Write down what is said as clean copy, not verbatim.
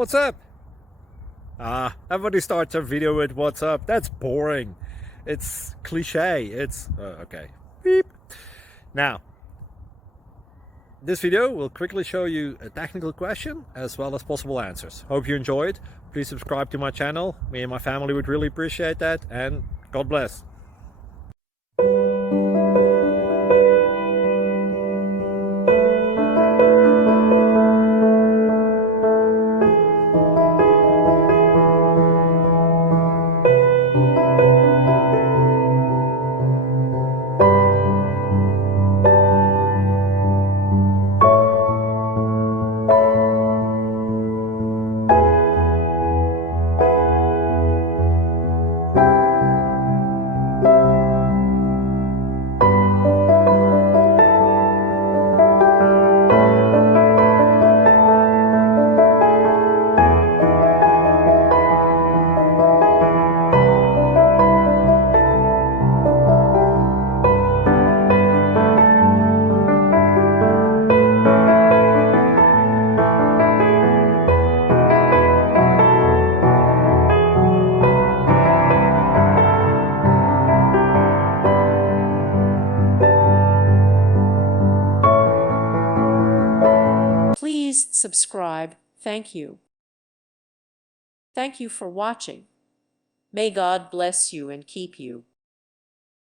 What's up? Everybody starts a video with what's up. That's boring. It's cliche. It's okay. Beep. Now, this video will quickly show you a technical question as well as possible answers. Hope you enjoyed. Please subscribe to my channel. Me and my family would really appreciate that, and God bless. Please subscribe. Thank you. Thank you for watching. May God bless you and keep you.